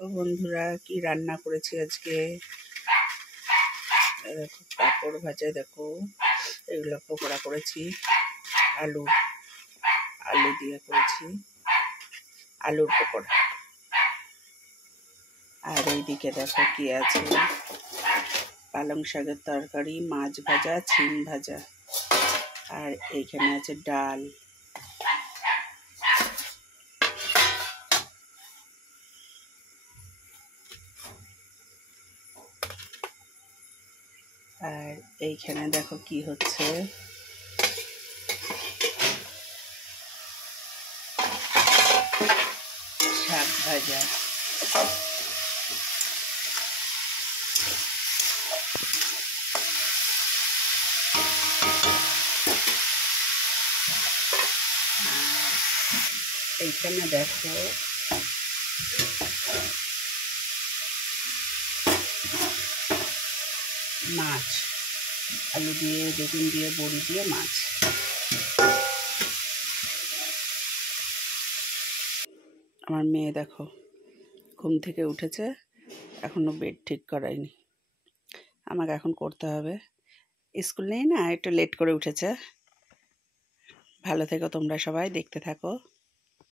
তো বন্ধুরা, কি রান্না করেছি আজকে দেখো। পাঁপড় ভাজা, দেখো এগুলো পকোড়া করেছি। আলু আলু দিয়ে করেছি আলুর পকোড়া। আর এইদিকে দেখো কি আছে, পালং শাকের তরকারি, মাছ ভাজা, ছিম ভাজা। আর এইখানে আছে ডাল। আর এইখানে দেখো কি হচ্ছে, শাক ভাজা। এইখানে দেখো মাছ, আলু দিয়ে, বেগুন দিয়ে, বড়ি দিয়ে মাছ। আমার মেয়ে দেখো ঘুম থেকে উঠেছে, এখনো বেড ঠিক করায়নি। আমাকে এখন করতে হবে, স্কুল নেই না, একটু লেট করে উঠেছে। ভালো থেকো তোমরা সবাই, দেখতে থাকো।